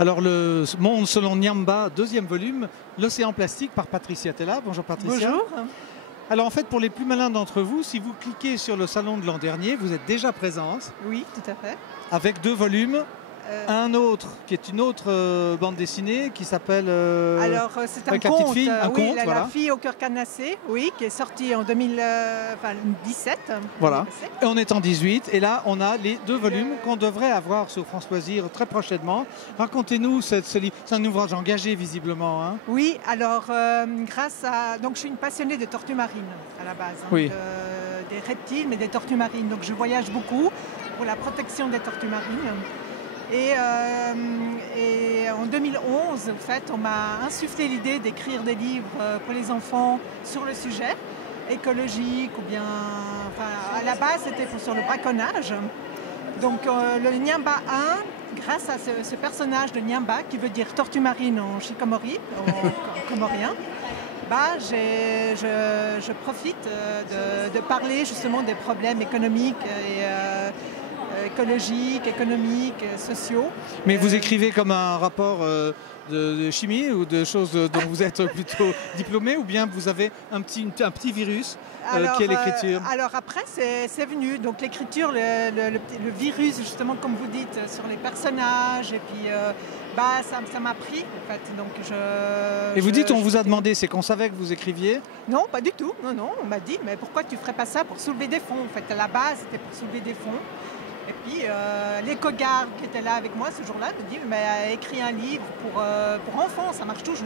Alors, le Monde selon Nyamba, deuxième volume, l'océan plastique par Patricia Tella. Bonjour Patricia. Bonjour. Alors en fait, pour les plus malins d'entre vous, si vous cliquez sur le salon de l'an dernier, vous êtes déjà présente. Oui, tout à fait. Avec deux volumes. Un autre qui est une autre bande dessinée qui s'appelle... Alors c'est un avec la petite conte, fille, un oui, conte, voilà. La fille au cœur cadenassé, oui, qui est sorti en 2017. Voilà, et on est en 18, et là on a les deux volumes qu'on devrait avoir sur France Loisirs très prochainement. Racontez-nous ce livre, c'est un ouvrage engagé visiblement. Hein. Oui, alors grâce à... Donc je suis une passionnée de tortues marines à la base, hein, oui. Des reptiles mais des tortues marines, donc je voyage beaucoup pour la protection des tortues marines. Et en 2011, en fait, on m'a insufflé l'idée d'écrire des livres pour les enfants sur le sujet, écologique ou bien... Enfin, à la base, c'était sur le braconnage. Donc le Nyamba 1, grâce à ce personnage de Nyamba, qui veut dire tortue marine en shikamori, en comorien, je profite de parler justement des problèmes économiques et écologiques, économiques, sociaux. Mais vous écrivez comme un rapport de chimie ou de choses dont vous êtes plutôt diplômé, ou bien vous avez un petit virus qui est l'écriture? Alors après, c'est venu. Donc l'écriture, le virus, justement, comme vous dites, sur les personnages, et puis ça m'a pris, en fait. Donc et vous dites, on vous a demandé, c'est qu'on savait que vous écriviez? Non, pas du tout. Non, non, on m'a dit, mais pourquoi tu ne ferais pas ça pour soulever des fonds? En fait, à la base, c'était pour soulever des fonds. Et puis l'éco-garde qui était là avec moi ce jour-là me dit, mais écris un livre pour enfants, ça marche toujours.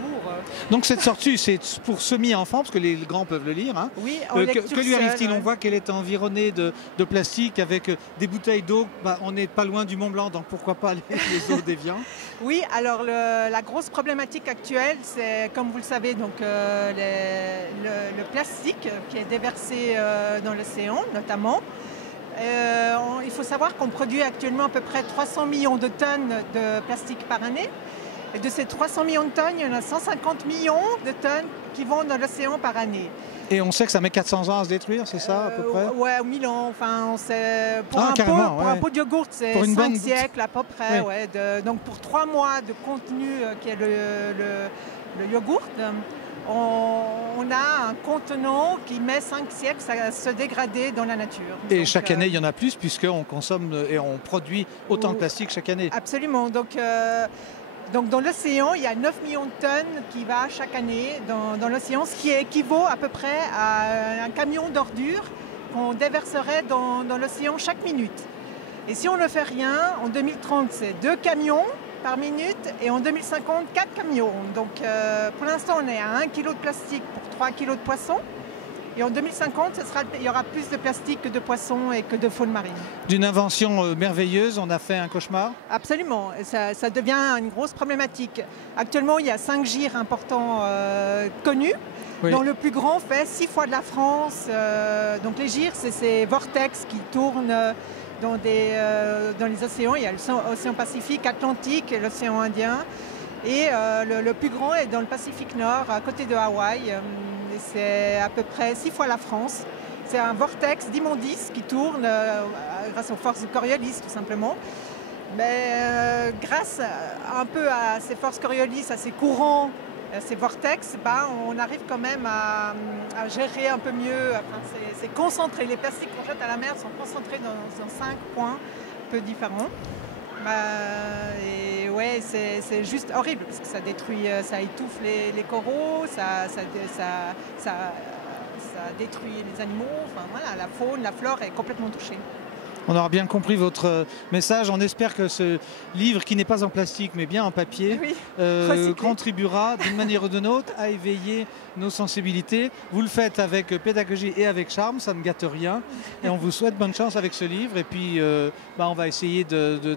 Donc cette sortie, c'est pour semi-enfants, parce que les grands peuvent le lire. Hein. Oui, que lui arrive-t-il? Ouais. On voit qu'elle est environnée de plastique avec des bouteilles d'eau. On n'est pas loin du Mont Blanc, donc pourquoi pas les eaux d'Évian? Oui, alors la grosse problématique actuelle, c'est, comme vous le savez, donc, le plastique qui est déversé dans l'océan, notamment. Il faut savoir qu'on produit actuellement à peu près 300 millions de tonnes de plastique par année. Et de ces 300 millions de tonnes, il y en a 150 millions de tonnes qui vont dans l'océan par année. Et on sait que ça met 400 ans à se détruire, c'est ça à peu près? Ouais, 1000 ans. Enfin, on sait, pour un pot de yogourt, c'est 5 siècles à peu près. Oui. Ouais, donc pour 3 mois de contenu qui est le yogourt, on a un contenant qui met 5 siècles à se dégrader dans la nature. Et donc, chaque année, il y en a plus, puisqu'on consomme et on produit autant de plastique chaque année. Absolument. Donc dans l'océan, il y a 9 millions de tonnes qui va chaque année dans l'océan, ce qui équivaut à peu près à un camion d'ordures qu'on déverserait dans l'océan chaque minute. Et si on ne fait rien, en 2030, c'est 2 camions par minute, et en 2050, 4 camions. Donc pour l'instant, on est à 1 kg de plastique pour 3 kg de poissons. Et en 2050, il y aura plus de plastique que de poissons et que de faune marine. D'une invention merveilleuse, on a fait un cauchemar? Absolument, ça devient une grosse problématique. Actuellement, il y a 5 gyres importants connus, oui, dont le plus grand fait 6 fois de la France. Donc les gyres, c'est ces vortex qui tournent dans les océans. Il y a l'océan Pacifique, Atlantique et l'océan Indien. Et le plus grand est dans le Pacifique Nord, à côté de Hawaï. C'est à peu près 6 fois la France. C'est un vortex d'immondices qui tourne grâce aux forces Coriolis, tout simplement. Mais grâce un peu à ces forces Coriolis, à ces courants, à ces vortex, on arrive quand même à gérer un peu mieux. Enfin, c'est concentré. Les plastiques qu'on jette à la mer sont concentrés dans 5 points peu différents. Et ouais, c'est juste horrible parce que ça détruit, ça étouffe les coraux, ça détruit les animaux. Enfin voilà, la faune, la flore est complètement touchée. On aura bien compris votre message. On espère que ce livre, qui n'est pas en plastique mais bien en papier, oui, contribuera d'une manière ou d'une autre à éveiller nos sensibilités. Vous le faites avec pédagogie et avec charme, ça ne gâte rien. Et on vous souhaite bonne chance avec ce livre. Et puis, on va essayer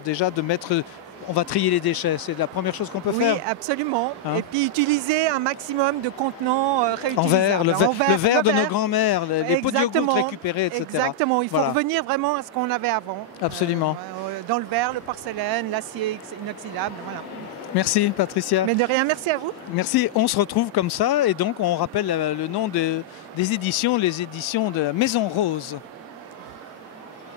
déjà de mettre... On va trier les déchets, c'est la première chose qu'on peut faire. Oui, absolument. Hein? Et puis utiliser un maximum de contenants réutilisables. Le verre de nos grands-mères, les pots de yogourt récupérés, etc. Exactement, il faut revenir vraiment à ce qu'on avait avant. Absolument. Dans le verre, le porcelaine, l'acier inoxydable, voilà. Merci Patricia. Mais de rien, merci à vous. Merci, on se retrouve comme ça, et donc on rappelle le nom des éditions, les éditions de la Maison Rose.